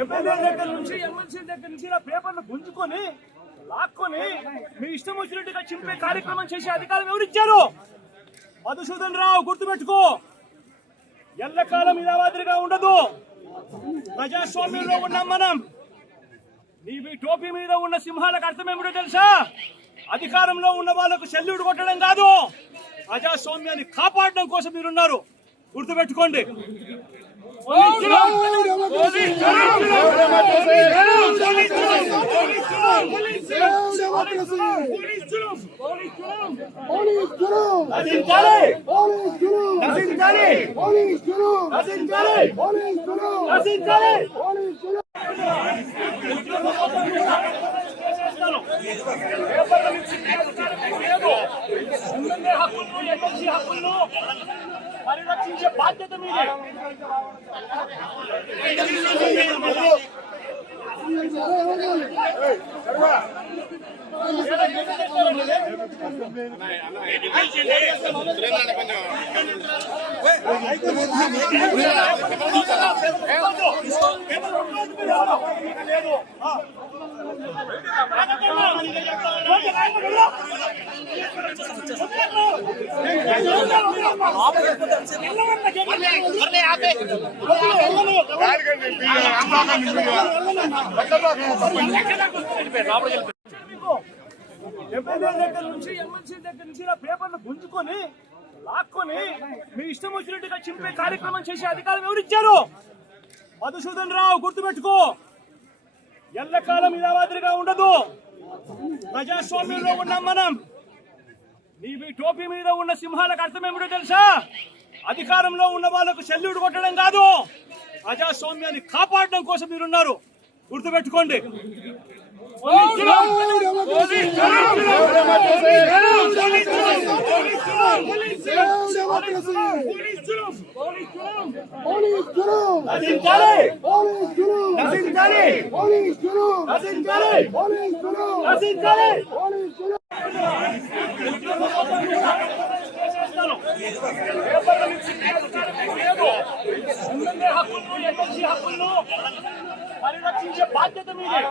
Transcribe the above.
MLA దగ్గర నుంచి MLC దగ్గర నుంచి ఇలా పేపర్లు గుంజుకొని లాక్కొని మీ ఇష్టం వచ్చినట్టుగా చింపే కార్యక్రమం చేసే అధికారం ఎవరిచ్చారు? మధుసూదన్ రావు, గుర్తుపెట్టుకో, ఎల్లకాలం ఇలా మాదిరిగా ఉండదు. ప్రజాస్వామ్యంలో ఉన్నాం మనం. నీ టోపీ మీద ఉన్న సింహాలకు అర్థం ఏమిటో తెలుసా? అధికారంలో ఉన్న వాళ్ళకు సెల్యూట్ కొట్టడం కాదు, ప్రజాస్వామ్యాన్ని కాపాడడం కోసం మీరున్నారు. గుర్తుపెట్టుకోండి. హక్కులను పరిరక్షించే బాధ్యత మీదే. ఎమ్మెల్యే దగ్గర నుంచి ఎమ్మెల్సీ దగ్గర నుంచి ఇలా పేపర్లు గుంజుకొని లాక్కొని మీ ఇష్టం వచ్చినట్టుగా చింపే కార్యక్రమం చేసే అధికారం ఎవరిచ్చారు? మధుసూదన్ రావు, గుర్తుపెట్టుకో, ఎల్లకాలం ఇలా మాదిరిగా ఉండదు. ప్రజాస్వామ్యంలో ఉన్నాం మనం. నీ టోపీ మీద ఉన్న సింహాలకు అర్థం ఏమిటో తెలుసా? అధికారంలో ఉన్న వాళ్ళకు సెల్యూట్ కొట్టడం కాదు, ప్రజాస్వామ్యాన్ని కాపాడడం కోసం మీరున్నారు. గుర్తుపెట్టుకోండి. హక్కులను పరిరక్షించే బాధ్యత మీదే.